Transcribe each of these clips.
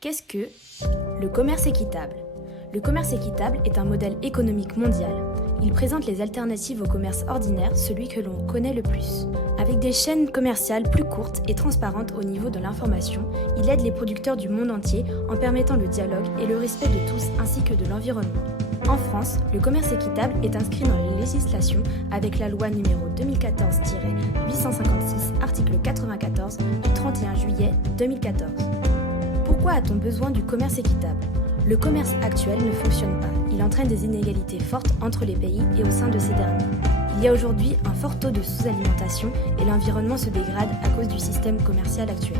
Qu'est-ce que le commerce équitable? Le commerce équitable est un modèle économique mondial. Il présente les alternatives au commerce ordinaire, celui que l'on connaît le plus. Avec des chaînes commerciales plus courtes et transparentes au niveau de l'information, il aide les producteurs du monde entier en permettant le dialogue et le respect de tous ainsi que de l'environnement. En France, le commerce équitable est inscrit dans la législation avec la loi numéro 2014-856, article 94 du 31 juillet 2014. Pourquoi a-t-on besoin du commerce équitable? Le commerce actuel ne fonctionne pas. Il entraîne des inégalités fortes entre les pays et au sein de ces derniers. Il y a aujourd'hui un fort taux de sous-alimentation et l'environnement se dégrade à cause du système commercial actuel.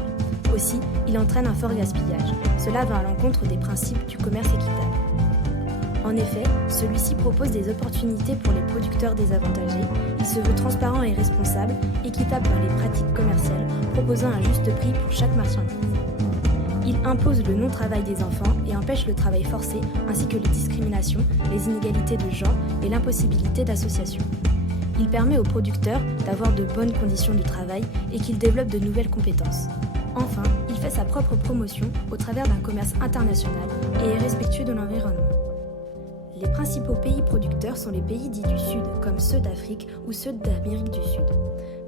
Aussi, il entraîne un fort gaspillage. Cela va à l'encontre des principes du commerce équitable. En effet, celui-ci propose des opportunités pour les producteurs désavantagés. Il se veut transparent et responsable, équitable dans les pratiques commerciales, proposant un juste prix pour chaque marchandise. Il impose le non-travail des enfants et empêche le travail forcé, ainsi que les discriminations, les inégalités de genre et l'impossibilité d'association. Il permet aux producteurs d'avoir de bonnes conditions de travail et qu'ils développent de nouvelles compétences. Enfin, il fait sa propre promotion au travers d'un commerce international et est respectueux de l'environnement. Les principaux pays producteurs sont les pays dits du Sud, comme ceux d'Afrique ou ceux d'Amérique du Sud.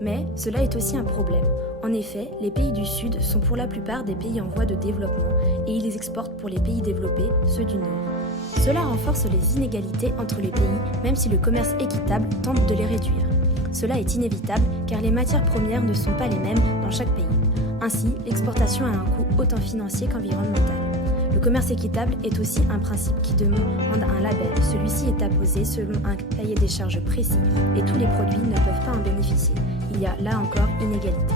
Mais cela est aussi un problème. En effet, les pays du Sud sont pour la plupart des pays en voie de développement et ils exportent pour les pays développés, ceux du Nord. Cela renforce les inégalités entre les pays, même si le commerce équitable tente de les réduire. Cela est inévitable car les matières premières ne sont pas les mêmes dans chaque pays. Ainsi, l'exportation a un coût autant financier qu'environnemental. Le commerce équitable est aussi un principe qui demande un label. Celui-ci est apposé selon un cahier des charges précis et tous les produits ne peuvent pas en bénéficier. Il y a là encore inégalité.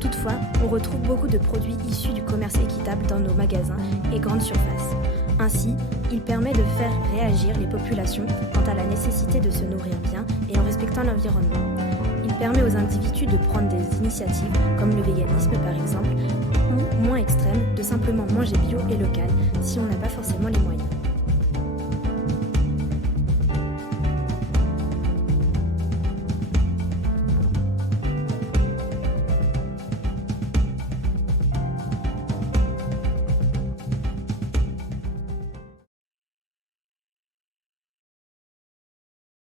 Toutefois, on retrouve beaucoup de produits issus du commerce équitable dans nos magasins et grandes surfaces. Ainsi, il permet de faire réagir les populations quant à la nécessité de se nourrir bien et en respectant l'environnement. Il permet aux individus de prendre des initiatives, comme le véganisme par exemple, ou, moins extrême, de simplement manger bio et local si on n'a pas forcément les moyens.